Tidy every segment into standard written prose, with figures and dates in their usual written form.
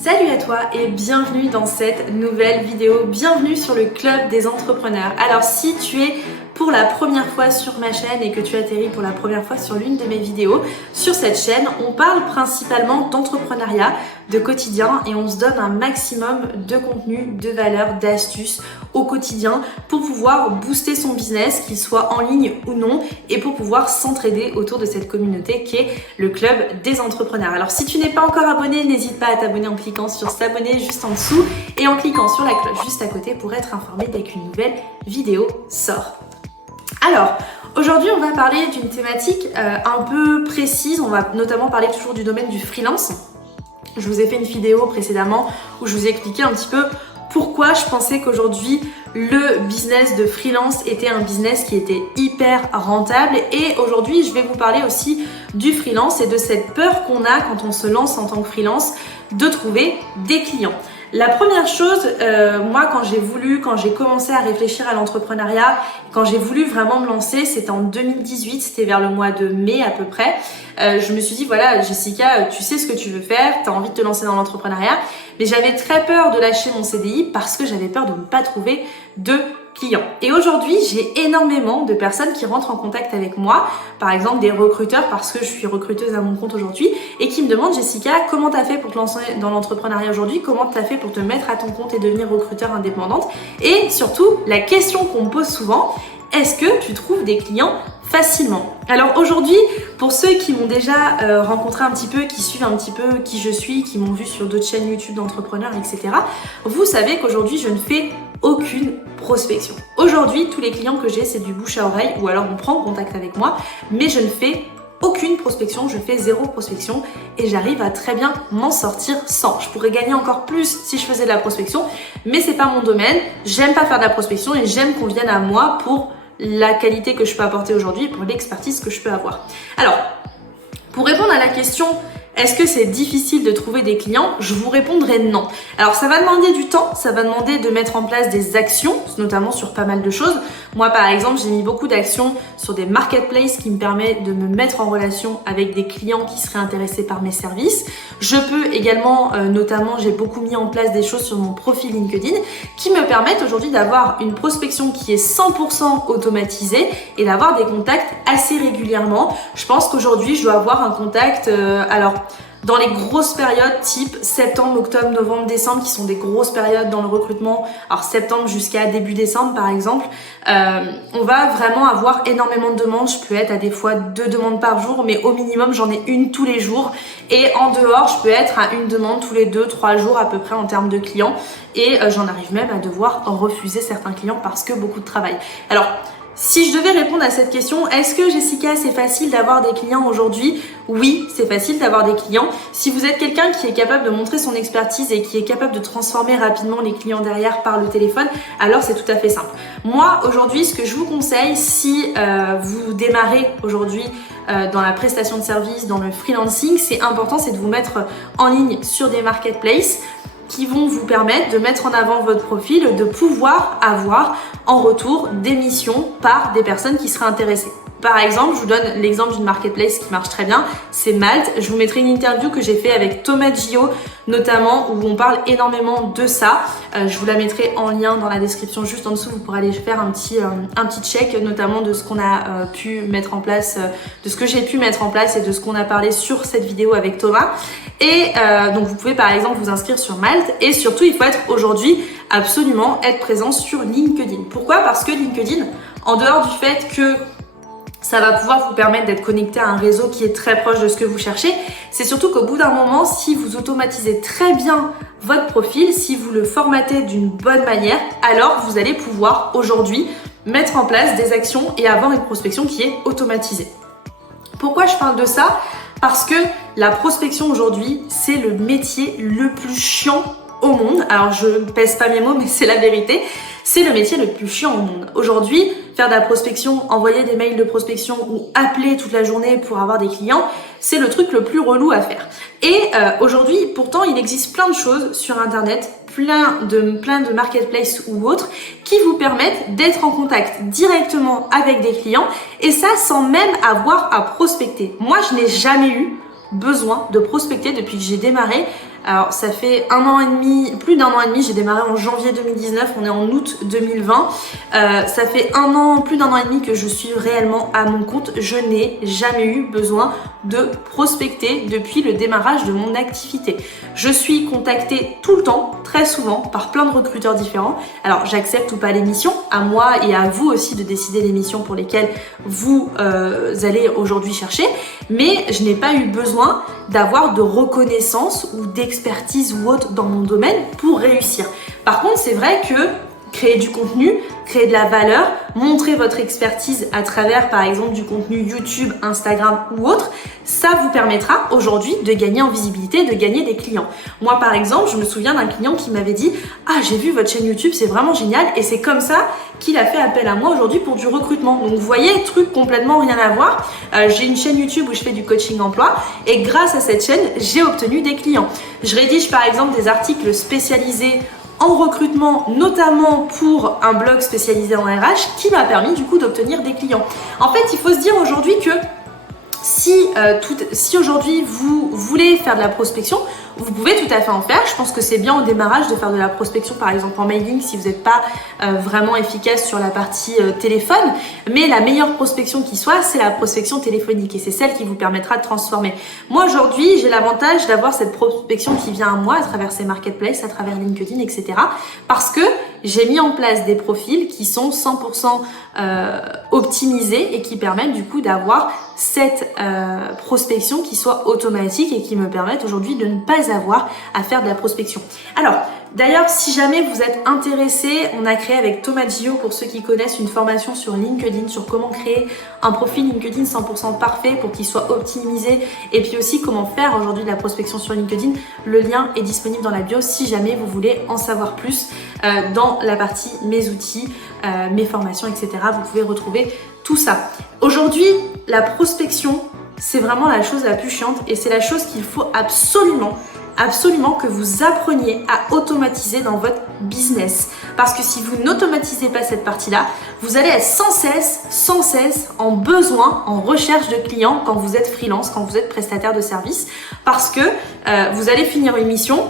Salut à toi et bienvenue dans cette nouvelle vidéo, bienvenue sur le club des entrepreneurs. Alors si tu es pour la première fois sur ma chaîne et que tu atterris pour la première fois sur l'une de mes vidéos, sur cette chaîne, on parle principalement d'entrepreneuriat, de quotidien et on se donne un maximum de contenu, de valeurs, d'astuces au quotidien pour pouvoir booster son business, qu'il soit en ligne ou non, et pour pouvoir s'entraider autour de cette communauté qui est le club des entrepreneurs. Alors si tu n'es pas encore abonné, n'hésite pas à t'abonner en cliquant sur s'abonner juste en dessous et en cliquant sur la cloche juste à côté pour être informé dès qu'une nouvelle vidéo sort. Alors, aujourd'hui on va parler d'une thématique un peu précise, on va notamment parler toujours du domaine du freelance. Je vous ai fait une vidéo précédemment où je vous ai expliqué un petit peu pourquoi je pensais qu'aujourd'hui le business de freelance était un business qui était hyper rentable, et aujourd'hui je vais vous parler aussi du freelance et de cette peur qu'on a quand on se lance en tant que freelance de trouver des clients. La première chose, moi quand j'ai commencé à réfléchir à l'entrepreneuriat, quand j'ai voulu vraiment me lancer, c'était en 2018, c'était vers le mois de mai à peu près. Je me suis dit voilà Jessica, tu sais ce que tu veux faire, tu as envie de te lancer dans l'entrepreneuriat, mais j'avais très peur de lâcher mon CDI parce que j'avais peur de ne pas trouver de clients. Et aujourd'hui, j'ai énormément de personnes qui rentrent en contact avec moi, par exemple des recruteurs, parce que je suis recruteuse à mon compte aujourd'hui, et qui me demandent Jessica, comment t'as fait pour te lancer dans l'entrepreneuriat aujourd'hui, comment t'as fait pour te mettre à ton compte et devenir recruteur indépendante, et surtout la question qu'on me pose souvent, est-ce que tu trouves des clients facilement? Alors aujourd'hui, pour ceux qui m'ont déjà rencontré un petit peu, qui suivent un petit peu qui je suis, qui m'ont vu sur d'autres chaînes YouTube d'entrepreneurs, etc., vous savez qu'aujourd'hui je ne fais aucune prospection. Aujourd'hui, tous les clients que j'ai, c'est du bouche à oreille, ou alors on prend contact avec moi, mais je ne fais aucune prospection, je fais zéro prospection et j'arrive à très bien m'en sortir sans. Je pourrais gagner encore plus si je faisais de la prospection, mais c'est pas mon domaine. J'aime pas faire de la prospection et j'aime qu'on vienne à moi pour la qualité que je peux apporter aujourd'hui, pour l'expertise que je peux avoir. Alors, pour répondre à la question est-ce que c'est difficile de trouver des clients? Je vous répondrai non. Alors ça va demander du temps, ça va demander de mettre en place des actions, notamment sur pas mal de choses. Moi par exemple, j'ai mis beaucoup d'actions sur des marketplaces qui me permettent de me mettre en relation avec des clients qui seraient intéressés par mes services. Je peux également, notamment j'ai beaucoup mis en place des choses sur mon profil LinkedIn qui me permettent aujourd'hui d'avoir une prospection qui est 100% automatisée et d'avoir des contacts assez régulièrement. Je pense qu'aujourd'hui je dois avoir un contact, dans les grosses périodes type septembre, octobre, novembre, décembre, qui sont des grosses périodes dans le recrutement, alors septembre jusqu'à début décembre par exemple, on va vraiment avoir énormément de demandes. Je peux être à des fois 2 demandes par jour, mais au minimum j'en ai une tous les jours, et en dehors je peux être à une demande tous les 2-3 jours à peu près en termes de clients, et j'en arrive même à devoir refuser certains clients parce que beaucoup de travail. Alors si je devais répondre à cette question, est-ce que Jessica, c'est facile d'avoir des clients aujourd'hui? Oui, c'est facile d'avoir des clients. Si vous êtes quelqu'un qui est capable de montrer son expertise et qui est capable de transformer rapidement les clients derrière par le téléphone, alors c'est tout à fait simple. Moi, aujourd'hui, ce que je vous conseille, si vous démarrez aujourd'hui dans la prestation de service, dans le freelancing, c'est important, c'est de vous mettre en ligne sur des marketplaces qui vont vous permettre de mettre en avant votre profil, de pouvoir avoir en retour des missions par des personnes qui seraient intéressées. Par exemple, je vous donne l'exemple d'une marketplace qui marche très bien, c'est Malte. Je vous mettrai une interview que j'ai fait avec Thomas Gio, notamment, où on parle énormément de ça. Je vous la mettrai en lien dans la description juste en dessous, vous pourrez aller faire un petit check, notamment de ce qu'on a pu mettre en place, de ce que j'ai pu mettre en place et de ce qu'on a parlé sur cette vidéo avec Thomas. Et donc vous pouvez par exemple vous inscrire sur Malte, et surtout il faut être aujourd'hui absolument être présent sur LinkedIn. Pourquoi? Parce que LinkedIn, en dehors du fait que ça va pouvoir vous permettre d'être connecté à un réseau qui est très proche de ce que vous cherchez, c'est surtout qu'au bout d'un moment, si vous automatisez très bien votre profil, si vous le formatez d'une bonne manière, alors vous allez pouvoir aujourd'hui mettre en place des actions et avoir une prospection qui est automatisée. Pourquoi je parle de ça? Parce que la prospection aujourd'hui, c'est le métier le plus chiant au monde. Alors je ne pèse pas mes mots, mais c'est la vérité. C'est le métier le plus chiant au monde. Aujourd'hui, faire de la prospection, envoyer des mails de prospection ou appeler toute la journée pour avoir des clients, c'est le truc le plus relou à faire. Et aujourd'hui, pourtant, il existe plein de choses sur Internet, plein de marketplaces ou autres, qui vous permettent d'être en contact directement avec des clients, et ça sans même avoir à prospecter. Moi, je n'ai jamais eu besoin de prospecter depuis que j'ai démarré Alors ça fait 1 an et demi, plus d'1 an et demi, j'ai démarré en janvier 2019, on est en août 2020. Ça fait plus d'un an et demi que je suis réellement à mon compte. Je n'ai jamais eu besoin de prospecter depuis le démarrage de mon activité. Je suis contactée tout le temps, très souvent, par plein de recruteurs différents. Alors j'accepte ou pas les missions, à moi et à vous aussi de décider les missions pour lesquelles vous allez aujourd'hui chercher, mais je n'ai pas eu besoin d'avoir de reconnaissance ou d'expertise ou autre dans mon domaine pour réussir. Par contre, c'est vrai que créer du contenu, créer de la valeur, montrer votre expertise à travers par exemple du contenu YouTube, Instagram ou autre, ça vous permettra aujourd'hui de gagner en visibilité, de gagner des clients. Moi par exemple, je me souviens d'un client qui m'avait dit « Ah, j'ai vu votre chaîne YouTube, c'est vraiment génial » et c'est comme ça qu'il a fait appel à moi aujourd'hui pour du recrutement. Donc vous voyez, truc complètement rien à voir. J'ai une chaîne YouTube où je fais du coaching emploi et grâce à cette chaîne, j'ai obtenu des clients. Je rédige par exemple des articles spécialisés en recrutement, notamment pour un blog spécialisé en RH qui m'a permis du coup d'obtenir des clients. En fait, il faut se dire aujourd'hui que si aujourd'hui vous voulez faire de la prospection, vous pouvez tout à fait en faire. Je pense que c'est bien au démarrage de faire de la prospection, par exemple en mailing, si vous n'êtes pas vraiment efficace sur la partie téléphone. Mais la meilleure prospection qui soit, c'est la prospection téléphonique et c'est celle qui vous permettra de transformer. Moi aujourd'hui, j'ai l'avantage d'avoir cette prospection qui vient à moi à travers ces marketplaces, à travers LinkedIn, etc. Parce que j'ai mis en place des profils qui sont 100% optimisés et qui permettent du coup d'avoir cette prospection qui soit automatique et qui me permettent aujourd'hui de ne pas avoir à faire de la prospection. Alors, d'ailleurs, si jamais vous êtes intéressé, on a créé avec Thomas Gio, pour ceux qui connaissent, une formation sur LinkedIn, sur comment créer un profil LinkedIn 100% parfait pour qu'il soit optimisé et puis aussi comment faire aujourd'hui de la prospection sur LinkedIn. Le lien est disponible dans la bio si jamais vous voulez en savoir plus dans la partie mes outils, mes formations, etc. Vous pouvez retrouver tout ça. Aujourd'hui, la prospection, c'est vraiment la chose la plus chiante et c'est la chose qu'il faut absolument que vous appreniez à automatiser dans votre business. Parce que si vous n'automatisez pas cette partie-là, vous allez être sans cesse en besoin, en recherche de clients quand vous êtes freelance, quand vous êtes prestataire de service. Parce que vous allez finir une mission,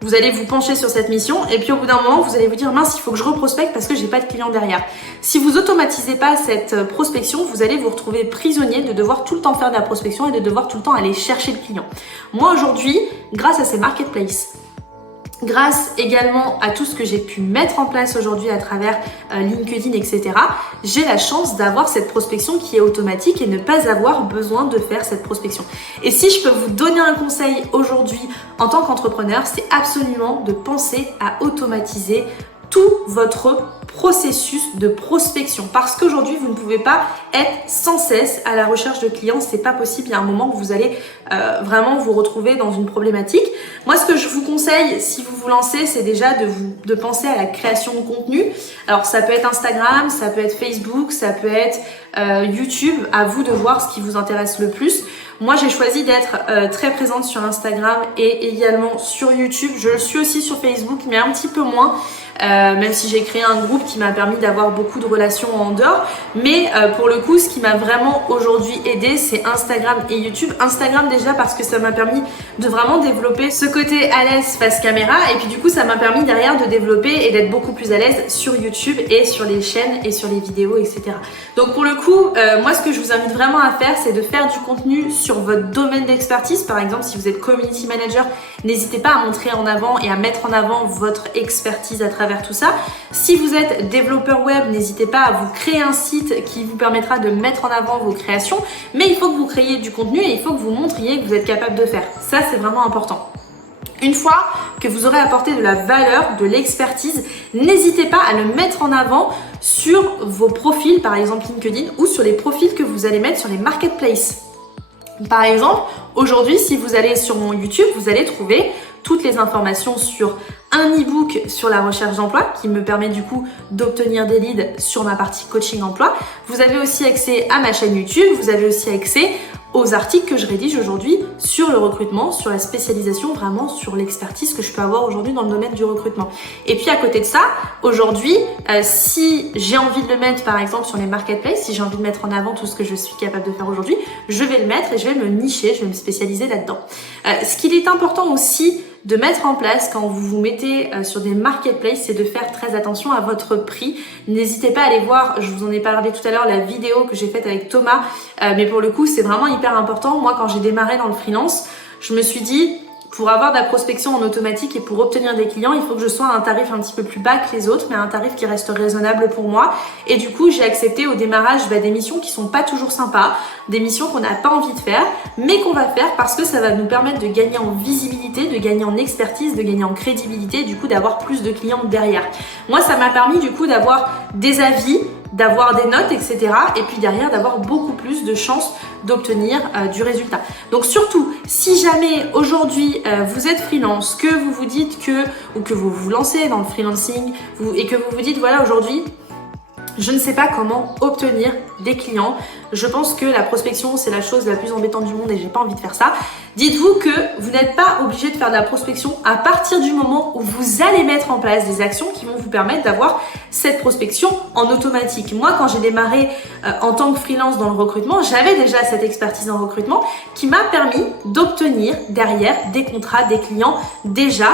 vous allez vous pencher sur cette mission et puis au bout d'un moment, vous allez vous dire « mince, il faut que je reprospecte parce que j'ai pas de clients derrière ». Si vous automatisez pas cette prospection, vous allez vous retrouver prisonnier de devoir tout le temps faire de la prospection et de devoir tout le temps aller chercher le client. Moi aujourd'hui, grâce à ces marketplaces, grâce également à tout ce que j'ai pu mettre en place aujourd'hui à travers LinkedIn, etc., j'ai la chance d'avoir cette prospection qui est automatique et ne pas avoir besoin de faire cette prospection. Et si je peux vous donner un conseil aujourd'hui en tant qu'entrepreneur, c'est absolument de penser à automatiser tout votre processus de prospection parce qu'aujourd'hui vous ne pouvez pas être sans cesse à la recherche de clients, c'est pas possible. Il y a un moment où vous allez vraiment vous retrouver dans une problématique. Moi, ce que je vous conseille si vous vous lancez, c'est déjà de penser à la création de contenu. Alors ça peut être Instagram, ça peut être Facebook, ça peut être YouTube, à vous de voir ce qui vous intéresse le plus. Moi, j'ai choisi d'être très présente sur Instagram et également sur YouTube. Je le suis aussi sur Facebook, mais un petit peu moins. Même si j'ai créé un groupe qui m'a permis d'avoir beaucoup de relations en dehors. Mais pour le coup, ce qui m'a vraiment aujourd'hui aidé, c'est Instagram et YouTube. Instagram déjà parce que ça m'a permis de vraiment développer ce côté à l'aise face caméra. Et puis du coup, ça m'a permis derrière de développer et d'être beaucoup plus à l'aise sur YouTube et sur les chaînes et sur les vidéos, etc. Donc pour le coup, moi ce que je vous invite vraiment à faire, c'est de faire du contenu sur votre domaine d'expertise. Par exemple, si vous êtes community manager, n'hésitez pas à montrer en avant et à mettre en avant votre expertise à travers tout ça. Si vous êtes développeur web, n'hésitez pas à vous créer un site qui vous permettra de mettre en avant vos créations, mais il faut que vous créiez du contenu et il faut que vous montriez que vous êtes capable de faire. Ça, c'est vraiment important. Une fois que vous aurez apporté de la valeur, de l'expertise, n'hésitez pas à le mettre en avant sur vos profils, par exemple LinkedIn, ou sur les profils que vous allez mettre sur les marketplaces. Par exemple, aujourd'hui, si vous allez sur mon YouTube, vous allez trouver toutes les informations sur un e-book sur la recherche d'emploi qui me permet du coup d'obtenir des leads sur ma partie coaching emploi. Vous avez aussi accès à ma chaîne YouTube, vous avez aussi accès aux articles que je rédige aujourd'hui sur le recrutement, sur la spécialisation, vraiment sur l'expertise que je peux avoir aujourd'hui dans le domaine du recrutement. Et puis à côté de ça, aujourd'hui, si j'ai envie de le mettre par exemple sur les marketplaces, si j'ai envie de mettre en avant tout ce que je suis capable de faire aujourd'hui, je vais le mettre et je vais me nicher, je vais me spécialiser là-dedans. Ce qu'il est important aussi de mettre en place quand vous vous mettez sur des marketplaces, c'est de faire très attention à votre prix. N'hésitez pas à aller voir, je vous en ai parlé tout à l'heure, la vidéo que j'ai faite avec Thomas, mais pour le coup c'est vraiment hyper important. Moi quand j'ai démarré dans le freelance, je me suis dit, pour avoir de la prospection en automatique et pour obtenir des clients, il faut que je sois à un tarif un petit peu plus bas que les autres, mais à un tarif qui reste raisonnable pour moi. Et du coup, j'ai accepté au démarrage des missions qui sont pas toujours sympas, des missions qu'on n'a pas envie de faire, mais qu'on va faire parce que ça va nous permettre de gagner en visibilité, de gagner en expertise, de gagner en crédibilité, du coup d'avoir plus de clients derrière. Moi, ça m'a permis du coup d'avoir des avis, d'avoir des notes, etc. Et puis derrière, d'avoir beaucoup plus de chances d'obtenir du résultat. Donc surtout, si jamais aujourd'hui vous êtes freelance, que vous vous dites que, ou que vous vous lancez dans le freelancing et que vous vous dites voilà aujourd'hui, je ne sais pas comment obtenir des clients. Je pense que la prospection, c'est la chose la plus embêtante du monde et j'ai pas envie de faire ça. Dites-vous que vous n'êtes pas obligé de faire de la prospection à partir du moment où vous allez mettre en place des actions qui vont vous permettre d'avoir cette prospection en automatique. Moi, quand j'ai démarré en tant que freelance dans le recrutement, j'avais déjà cette expertise en recrutement qui m'a permis d'obtenir derrière des contrats, des clients déjà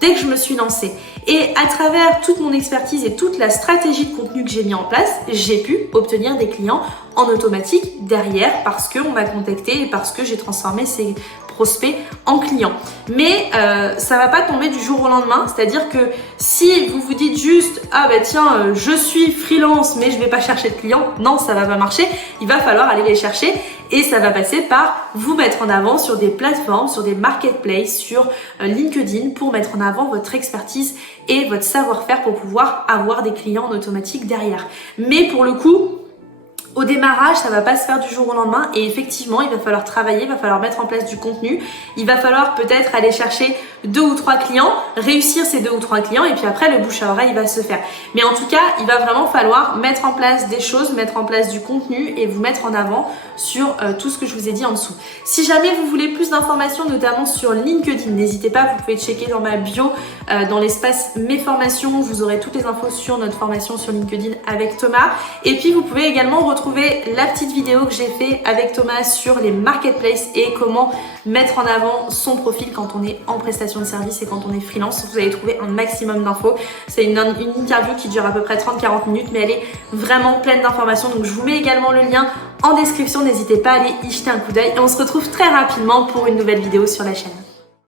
dès que je me suis lancée. Et à travers toute mon expertise et toute la stratégie de contenu que j'ai mis en place, j'ai pu obtenir des clients en automatique derrière parce qu'on m'a contacté et parce que j'ai transformé ces prospects en clients. Mais ça va pas tomber du jour au lendemain, c'est-à-dire que si vous vous dites juste ah bah tiens je suis freelance mais je vais pas chercher de clients, non ça va pas marcher, il va falloir aller les chercher et ça va passer par vous mettre en avant sur des plateformes, sur des marketplaces, sur LinkedIn pour mettre en avant votre expertise et votre savoir-faire pour pouvoir avoir des clients en automatique derrière. Mais pour le coup, au démarrage, ça va pas se faire du jour au lendemain et effectivement, il va falloir travailler, il va falloir mettre en place du contenu, il va falloir peut-être aller chercher 2 ou 3 clients, réussir ces 2 ou 3 clients et puis après le bouche à oreille va se faire. Mais en tout cas, il va vraiment falloir mettre en place des choses, mettre en place du contenu et vous mettre en avant sur tout ce que je vous ai dit en dessous. Si jamais vous voulez plus d'informations, notamment sur LinkedIn, n'hésitez pas, vous pouvez checker dans ma bio, dans l'espace mes formations, vous aurez toutes les infos sur notre formation sur LinkedIn avec Thomas. Et puis vous pouvez également retrouver la petite vidéo que j'ai fait avec Thomas sur les marketplaces et comment mettre en avant son profil quand on est en prestation de service et quand on est freelance. Vous allez trouver un maximum d'infos. C'est une interview qui dure à peu près 30-40 minutes, mais elle est vraiment pleine d'informations. Donc je vous mets également le lien en description. N'hésitez pas à aller y jeter un coup d'œil et on se retrouve très rapidement pour une nouvelle vidéo sur la chaîne.